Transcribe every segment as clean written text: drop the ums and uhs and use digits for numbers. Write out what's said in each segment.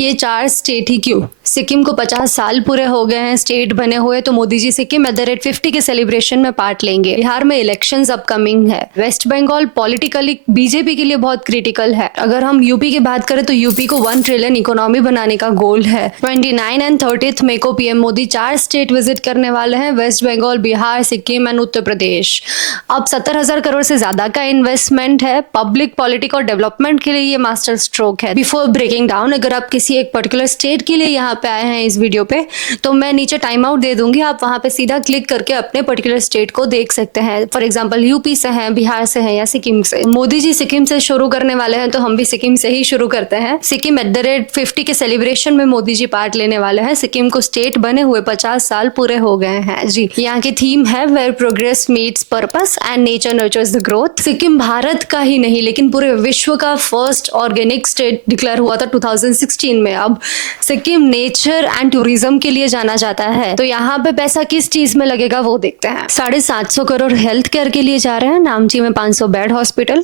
ये 4 स्टेट ही क्यों? सिक्किम को 50 साल पूरे हो गए हैं स्टेट बने हुए, तो मोदी जी सिक्किम @50 के सेलिब्रेशन में पार्ट लेंगे। बिहार में इलेक्शंस अपकमिंग है। वेस्ट बंगाल पॉलिटिकली बीजेपी के लिए बहुत क्रिटिकल है। अगर हम यूपी की बात करें तो यूपी को 1 ट्रिलियन इकोनॉमी बनाने का गोल है। 29 एंड 30 मई को पीएम मोदी 4 स्टेट विजिट करने वाले हैं, वेस्ट बंगाल, बिहार, सिक्किम एंड उत्तर प्रदेश। अब 70,000 करोड़ से ज्यादा का इन्वेस्टमेंट है। पब्लिक पॉलिटिक और डेवलपमेंट के लिए ये मास्टर स्ट्रोक है। बिफोर ब्रेकिंग डाउन, अगर आप किसी एक पर्टिकुलर स्टेट के लिए यहाँ पे आए हैं इस वीडियो पे, तो मैं नीचे टाइम आउट दे दूंगी, आप वहां पे सीधा क्लिक करके अपने पर्टिकुलर स्टेट को देख सकते हैं। फॉर एग्जांपल यूपी से हैं, बिहार से हैं या सिक्किम से। मोदी जी सिक्किम से शुरू करने वाले हैं, तो हम भी सिक्किम से ही शुरू करते हैं। सिक्किम @50 के सेलिब्रेशन में मोदी जी पार्ट लेने वाले हैं। सिक्किम को स्टेट बने हुए 50 साल पूरे हो गए हैं जी। यहाँ की थीम है where progress meets purpose and nature nurtures the growth. Sikkim Bharat का ही नहीं लेकिन पूरे विश्व का फर्स्ट ऑर्गेनिक स्टेट डिक्लेयर हुआ था 2016 में। अब सिक्किम नेचर एंड टूरिज्म के लिए जाना जाता है, तो यहाँ पे पैसा किस चीज में लगेगा वो देखते हैं। 750 करोड़ हेल्थ केयर के लिए जा रहे हैं। नामची में 500 बेड हॉस्पिटल,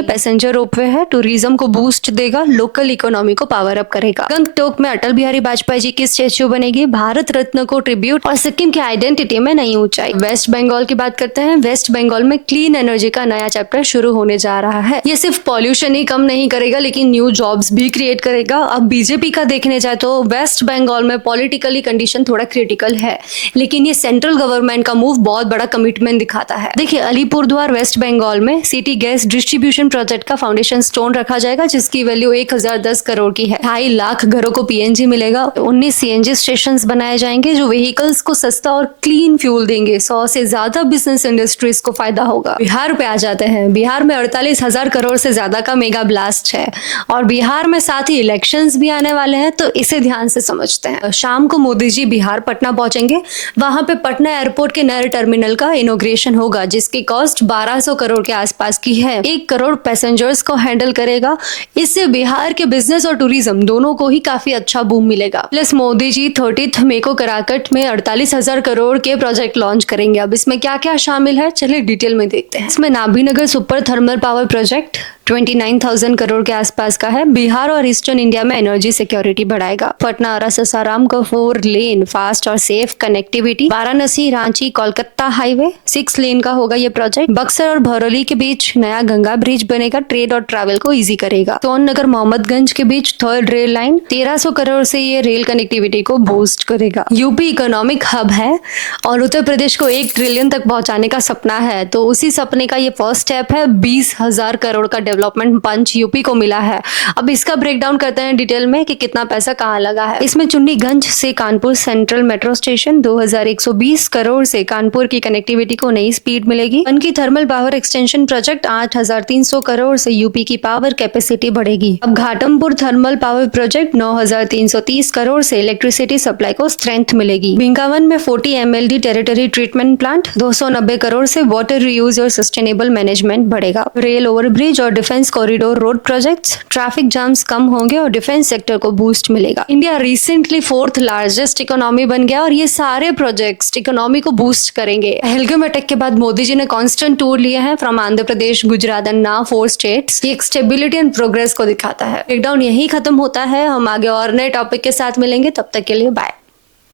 पैसेंजर रोपवे है, टूरिज्म को बूस्ट देगा, लोकल इकोनॉमी को पावर अप करेगा। गंगटोक में अटल बिहारी वाजपेयी जी की स्टेच्यू बनेगी, भारत रत्न को ट्रिब्यूट, और सिक्किम की आइडेंटिटी में नई ऊंचाई। वेस्ट बंगाल की बात करते हैं। वेस्ट बंगाल में क्लीन एनर्जी का नया चैप्टर शुरू होने जा रहा है। ये सिर्फ पॉल्यूशन ही कम नहीं करेगा लेकिन न्यू जॉब्स भी क्रिएट करेगा। अब बीजेपी का देखने जाए तो वेस्ट बंगाल में पॉलिटिकली कंडीशन थोड़ा क्रिटिकल है, लेकिन ये सेंट्रल गवर्नमेंट का मूव बहुत बड़ा कमिटमेंट दिखाता है। देखिए, अलीपुरद्वार वेस्ट बंगाल में सिटी गैस डिस्ट्रीब्यूशन प्रोजेक्ट का फाउंडेशन स्टोन रखा जाएगा, जिसकी वैल्यू 1010 करोड़ की है। 2.5 लाख घरों को पीएनजी मिलेगा। 19 सीएनजी स्टेशन बनाए जाएंगे जो व्हीकल्स को सस्ता और क्लीन फ्यूल देंगे। 100 से ज्यादा बिजनेस इंडस्ट्रीज को फायदा होगा। बिहार पे आ जाते हैं। बिहार में 48,000 करोड़ से ज्यादा का मेगा ब्लास्ट है, और बिहार में साथ ही इलेक्शंस भी आने वाले हैं, तो इसे ध्यान से समझते हैं। शाम को मोदी जी बिहार पटना पहुंचेंगे। वहां पे पटना एयरपोर्ट के नए टर्मिनल का इनॉग्रेशन होगा, जिसकी कॉस्ट 1200 करोड़ के आसपास की है। 1 करोड़ पैसेंजर्स को हैंडल करेगा। इससे बिहार के बिजनेस और टूरिज्म दोनों को ही काफी अच्छा बूम मिलेगा। प्लस मोदी जी 30 मई को कराकट में 48,000 करोड़ के प्रोजेक्ट लॉन्च करेंगे। अब इसमें क्या क्या शामिल है, चलिए डिटेल में देखते हैं। इसमें Nabhinagar super thermal power project 29,000 crore के आसपास का है। बिहार और ईस्टर्न इंडिया में एनर्जी सिक्योरिटी बढ़ाएगा। पटना आरा सासाराम का 4 लेन फास्ट और safe connectivity. Varanasi Ranchi Kolkata highway 6 lane का होगा ये प्रोजेक्ट। बक्सर और भरौली के बीच नया गंगा ब्रिज बनेगा, ट्रेड और ट्रैवल को इजी करेगा। सोननगर मोहम्मदगंज के बीच 3rd रेल लाइन 1300 करोड़ से ये रेल कनेक्टिविटी को बूस्ट करेगा। यूपी इकोनॉमिक हब है और उत्तर प्रदेश को 1 ट्रिलियन तक पहुंचाने का सपना है, तो उसी सपने का ये फर्स्ट स्टेप है। 20,000 करोड़ का डेवलपमेंट पंच यूपी को मिला है। अब इसका ब्रेकडाउन करते हैं डिटेल में कि कितना पैसा कहाँ लगा है। इसमें चुन्नीगंज से Kanpur central metro station 2120 crore से कानपुर की कनेक्टिविटी को नई स्पीड मिलेगी। Banki thermal power extension project 8,300 crore से यूपी की पावर कैपेसिटी बढ़ेगी। अब Ghatampur thermal power project 9,330 crore से इलेक्ट्रिसिटी सप्लाई को स्ट्रेंथ मिलेगी। बिंकावन में 40 MLD tertiary treatment plant 290 crore से वाटर रीयूज और सस्टेनेबल मैनेजमेंट बढ़ेगा। रेल ओवरब्रिज और defence corridor road projects, traffic jams कम होंगे और डिफेंस सेक्टर को बूस्ट मिलेगा। India recently 4th largest economy बन गया और ये सारे प्रोजेक्ट्स इकोनॉमी को बूस्ट करेंगे। पहलगाम अटैक के बाद मोदी जी ने कांस्टेंट टूर लिए हैं from Andhra Pradesh, Gujarat and now 4 states. ये स्टेबिलिटी एंड प्रोग्रेस को दिखाता है। ब्रेकडाउन यही खत्म होता है। हम आगे और नए टॉपिक के साथ मिलेंगे, तब तक के लिए बाय।